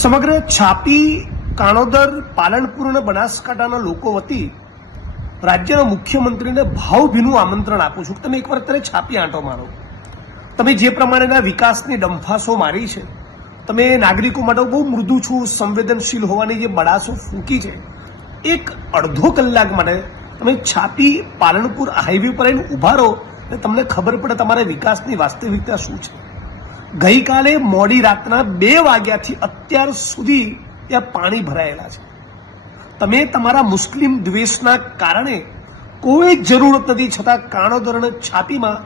સમગ્ર છાપી કાણોદર પાલનપુર અને બનાસકાંઠાના લોકો વતી રાજ્યના મુખ્યમંત્રીને ભાવભીનું આમંત્રણ આપું છું. તમે એકવાર અત્યારે છાપી આંટો મારો. તમે જે પ્રમાણેના વિકાસની ડંફાસો મારી છે, તમે નાગરિકો માટે બહુ મૃદુ છું, સંવેદનશીલ હોવાની જે બડાસો ફૂંકી છે, એક અડધો કલાક માટે તમે છાપી પાલનપુર હાઈવે પર આવીને ઊભા રહો અને તમને ખબર પડે તમારા વિકાસની વાસ્તવિકતા શું છે. ગઈકાલે મોડી રાતના 2 વાગ્યાથી અત્યાર સુધી ત્યાં પાણી ભરાયેલા છે. તમે તમારા મુસ્લિમ દ્વેષના કારણે કોઈ જરૂરત નથી છતાં કાણોદર અને છાપીમાં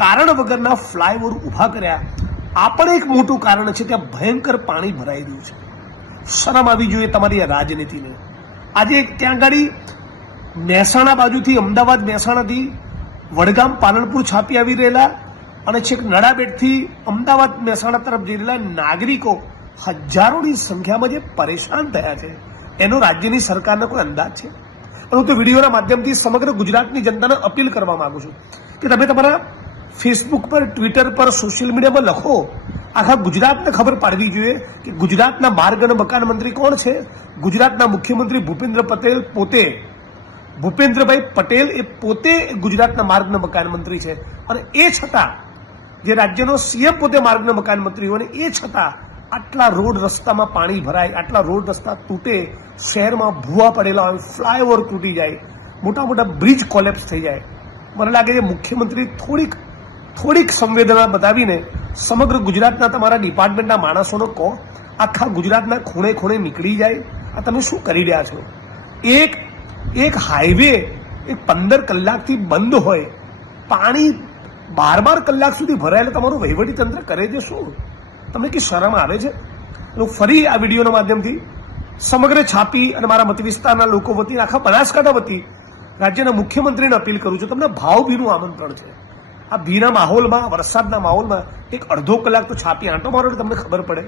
કારણ વગરના ફ્લાયઓવર ઊભા કર્યા. આ પણ એક મોટું કારણ છે. ત્યાં ભયંકર પાણી ભરાઈ રહ્યું છે. શરમ આવી જોઈએ તમારી આ રાજનીતિને. આજે ત્યાં ગાડી મહેસાણા બાજુથી, અમદાવાદ મહેસાણાથી વડગામ પાલનપુર છાપી આવી રહેલા અને છેક નડાબેટથી અમદાવાદ મહેસાણા તરફ જઈ રહેલા નાગરિકો હજારોની સંખ્યામાં જે પરેશાન થયા છે, એનો રાજ્યની સરકારને કોઈ અંદાજ છે? હું તો વિડીયોના માધ્યમથી સમગ્ર ગુજરાતની જનતાને અપીલ કરવા માંગુ છું કે તમે તમારા ફેસબુક પર, ટ્વિટર પર, સોશિયલ મીડિયામાં લખો. આખા ગુજરાતને ખબર પાડવી જોઈએ કે ગુજરાતના માર્ગ અને મકાન મંત્રી કોણ છે. ગુજરાતના મુખ્યમંત્રી ભૂપેન્દ્રભાઈ પટેલ એ પોતે ગુજરાતના માર્ગ અને મકાન મંત્રી છે. અને એ છતાં જે રાજ્યનો સીએમ પોતે માર્ગ અને મકાન મંત્રી હોય, એ છતાં આટલા રોડ રસ્તામાં પાણી ભરાય, આટલા રોડ રસ્તા તૂટે, શહેરમાં ભૂવા પડેલા હોય, ફ્લાયઓવર તૂટી જાય, મોટા મોટા બ્રિજ કોલેપ્સ થઈ જાય. મને લાગે છે મુખ્યમંત્રી થોડીક સંવેદના બતાવીને સમગ્ર ગુજરાતના તમારા ડિપાર્ટમેન્ટના માણસોનો કહો, આખા ગુજરાતના ખૂણે ખૂણે નીકળી જાય. આ તમે શું કરી રહ્યા છો? એક હાઈવે 15 કલાકથી બંધ હોય, પાણી 12 કલાક સુધી ભરાયેલા, તમારું વહીવટી તંત્ર કરે છે શું? તમે કે શરમ આવે છે? હું ફરી આ વિડીયોના માધ્યમથી સમગ્ર છાપી અને મારા મત વિસ્તારના લોકો વતી, આખા બનાસકાંઠા વતી રાજ્યના મુખ્યમંત્રીને અપીલ કરું છું. તમને ભાવભીનું આમંત્રણ છે. આ ભીના માહોલમાં, વરસાદના માહોલમાં એક અડધો કલાક તો છાપી આંટો મારો, તમને ખબર પડે.